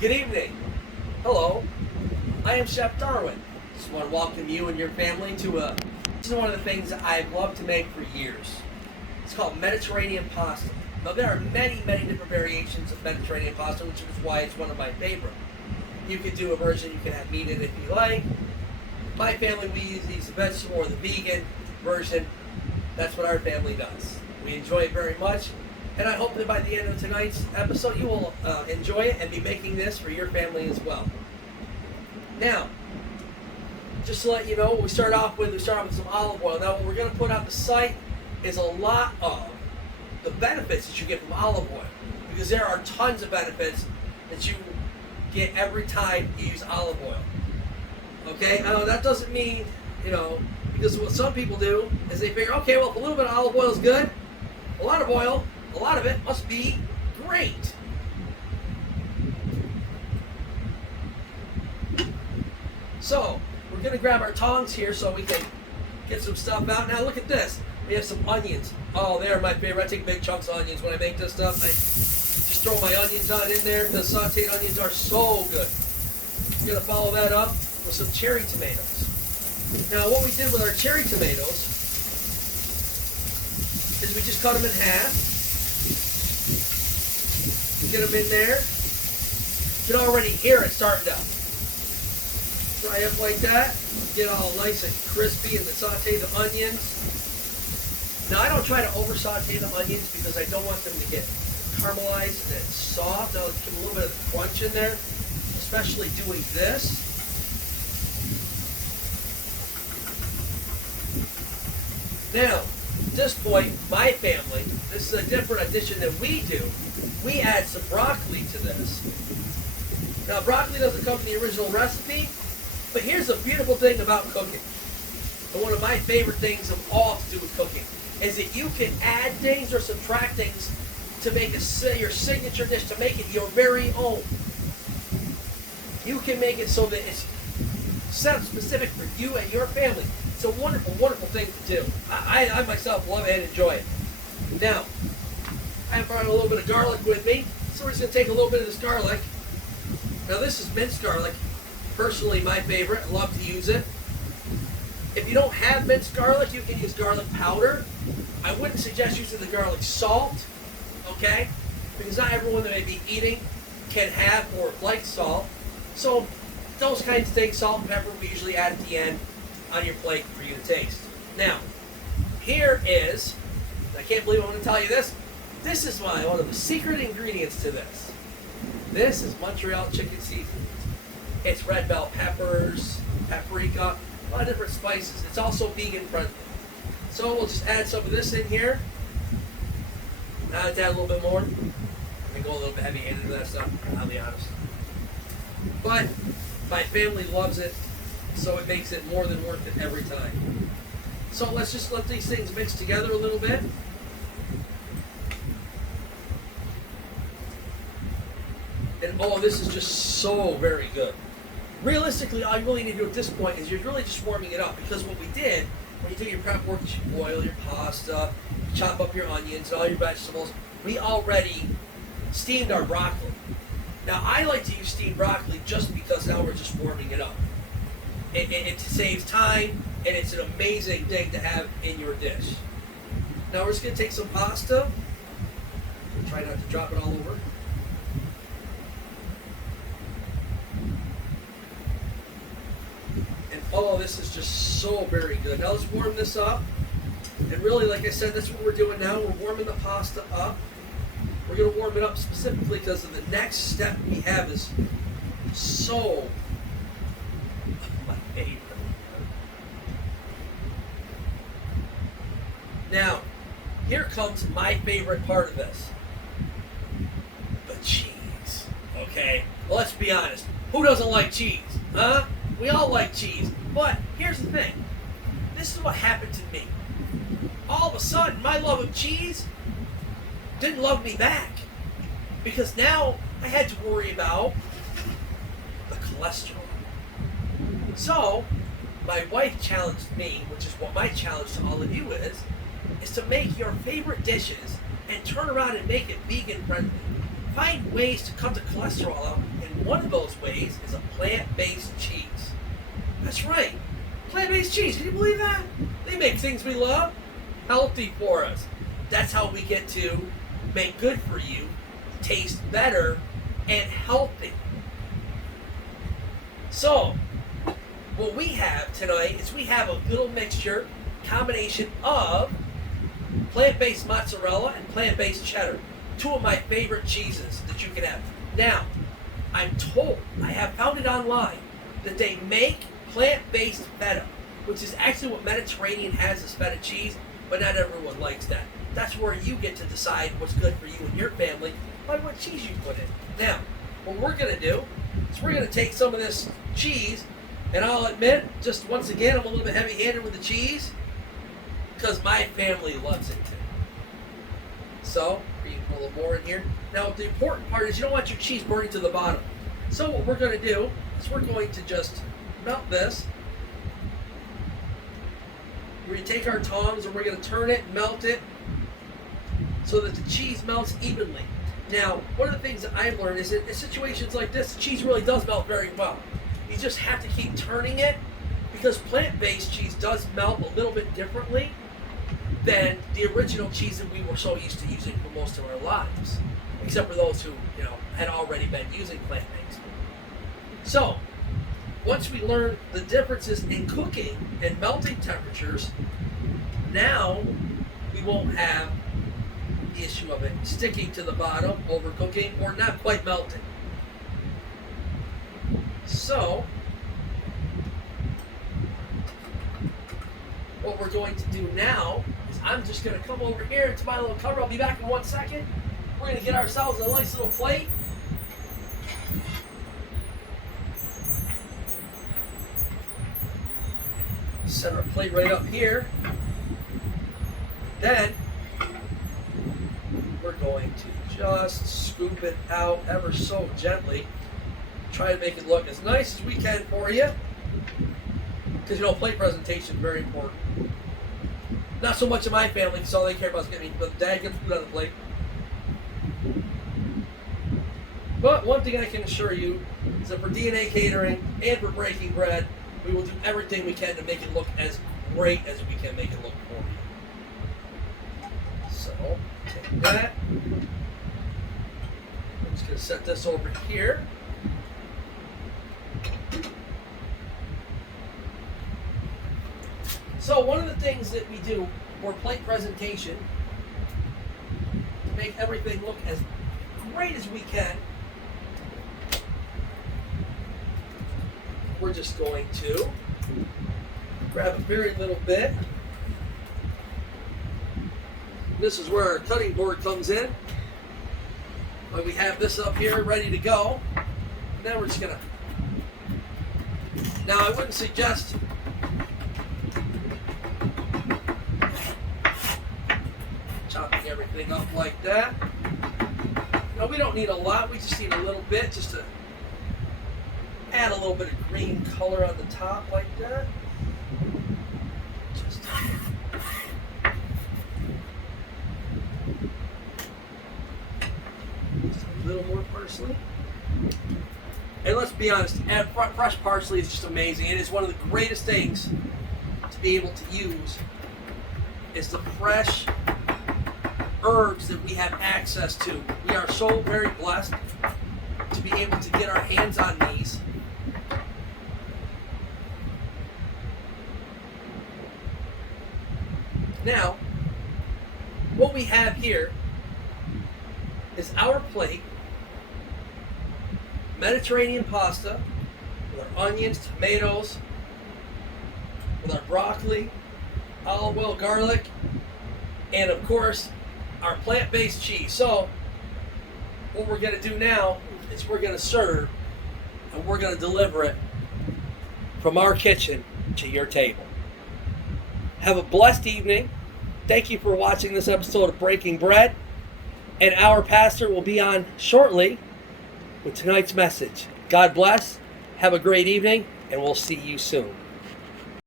Good evening. Hello. I am Chef Darwin. Just want to welcome you and your family to this is one of the things I've loved to make for years. It's called Mediterranean pasta. Now there are many, many different variations of Mediterranean pasta, which is why it's one of my favorite. You could do a version, you can have meat in it if you like. My family, we use the vegetable or the vegan version. That's what our family does. We enjoy it very much. And I hope that by the end of tonight's episode, you will enjoy it and be making this for your family as well. Now, just to let you know, we start off with some olive oil. Now, what we're going to put on the site is a lot of the benefits that you get from olive oil, because there are tons of benefits that you get every time you use olive oil. Okay, now that doesn't mean, because what some people do is they figure, okay, well, if a little bit of olive oil is good, a lot of oil, a lot of it must be great. So, we're going to grab our tongs here so we can get some stuff out. Now, look at this. We have some onions. Oh, they're my favorite. I take big chunks of onions when I make this stuff. I just throw my onions on in there. The sauteed onions are so good. I'm going to follow that up with some cherry tomatoes. Now, what we did with our cherry tomatoes is we just cut them in half. Get them in there. You can already hear it starting to fry up like that. Get all nice and crispy and saute the onions. Now I don't try to over saute the onions because I don't want them to get caramelized and then soft. I'll give a little bit of crunch in there, especially doing this. Now, at this point, my family, this is a different addition than we do. We add some broccoli to this. Now, broccoli doesn't come from the original recipe, but here's the beautiful thing about cooking. And one of my favorite things of all to do with cooking is that you can add things or subtract things to make your signature dish, to make it your very own. You can make it so that it's set up specific for you and your family. It's a wonderful, wonderful thing to do. I myself love it and enjoy it. Now, I brought a little bit of garlic with me, so we're just going to take a little bit of this garlic. Now, this is minced garlic. Personally, my favorite. I love to use it. If you don't have minced garlic, you can use garlic powder. I wouldn't suggest using the garlic salt, okay? Because not everyone that may be eating can have or like salt. So, those kinds of things, salt and pepper, we usually add at the end on your plate for you to taste. Now, here is, I can't believe I'm going to tell you this, this is one of the secret ingredients to this. This is Montreal chicken seasonings. It's red bell peppers, paprika, a lot of different spices. It's also vegan friendly. So we'll just add some of this in here. Now let's add a little bit more. I go a little bit heavy-handed with that stuff, I'll be honest. But my family loves it, so it makes it more than worth it every time. So let's just let these things mix together a little bit. And oh, this is just so very good. Realistically, all you really need to do at this point is you're really just warming it up, because what we did, when you do your prep work, you boil your pasta, you chop up your onions and all your vegetables, we already steamed our broccoli. Now, I like to use steamed broccoli just because now we're just warming it up. It saves time, and it's an amazing thing to have in your dish. Now, we're just going to take some pasta. Try not to drop it all over. And oh, this is just so very good. Now, let's warm this up. And really, like I said, that's what we're doing now. We're warming the pasta up. We're going to warm it up specifically because of the next step we have is so my favorite. Now, here comes my favorite part of this. The cheese. Okay? Well, let's be honest. Who doesn't like cheese? Huh? We all like cheese. But here's the thing. This is what happened to me. All of a sudden, my love of cheese didn't love me back, because now I had to worry about the cholesterol. So my wife challenged me, which is what my challenge to all of you is to make your favorite dishes and turn around and make it vegan friendly. Find ways to cut the cholesterol out and one of those ways is a plant-based cheese. That's right, plant-based cheese. Can you believe that? They make things we love healthy for us. That's how we get to make good for you, taste better, and healthy. So, what we have tonight is we have a little mixture, combination of plant-based mozzarella and plant-based cheddar. Two of my favorite cheeses that you can have. Now, I'm told, I have found it online, that they make plant-based feta, which is actually what Mediterranean has as feta cheese, but not everyone likes that. That's where you get to decide what's good for you and your family by what cheese you put in. Now, what we're going to do is we're going to take some of this cheese, and I'll admit, just once again, I'm a little bit heavy-handed with the cheese because my family loves it too. So, you can put a little more in here. Now, the important part is you don't want your cheese burning to the bottom. So what we're going to do is we're going to just melt this. We're going to take our tongs and we're going to turn it, melt it, so that the cheese melts evenly. Now, one of the things that I've learned is that in situations like this, the cheese really does melt very well. You just have to keep turning it because plant-based cheese does melt a little bit differently than the original cheese that we were so used to using for most of our lives, except for those who, had already been using plant-based. So, once we learn the differences in cooking and melting temperatures, now we won't have the issue of it sticking to the bottom, overcooking, or not quite melting. So, what we're going to do now is I'm just going to come over here to my little cover. I'll be back in 1 second. We're going to get ourselves a nice little plate. Set our plate right up here. Then we're going to just scoop it out ever so gently. Try to make it look as nice as we can for you. Because plate presentation is very important. Not so much in my family, because all they care about is getting me, but Dad gets food on the plate. But one thing I can assure you is that for DNA Catering and for Breaking Bread, we will do everything we can to make it look as great as we can make it look for you. So, take that. I'm just going to set this over here. So one of the things that we do for plate presentation to make everything look as great as we can, we're just going to grab a very little bit. This is where our cutting board comes in. We have this up here ready to go. And then we're just going to... Now I wouldn't suggest chopping everything up like that. No, we don't need a lot. We just need a little bit just to add a little bit of green color on the top like that. Just a little more parsley. And let's be honest, fresh parsley is just amazing. It is one of the greatest things to be able to use is the fresh herbs that we have access to. We are so very blessed to be able to get our hands on these. Now, what we have here is our plate, Mediterranean pasta, with our onions, tomatoes, with our broccoli, olive oil, garlic, and of course, our plant-based cheese. So, what we're going to do now is we're going to serve, and we're going to deliver it from our kitchen to your table. Have a blessed evening. Thank you for watching this episode of Breaking Bread. And our pastor will be on shortly with tonight's message. God bless. Have a great evening, and we'll see you soon.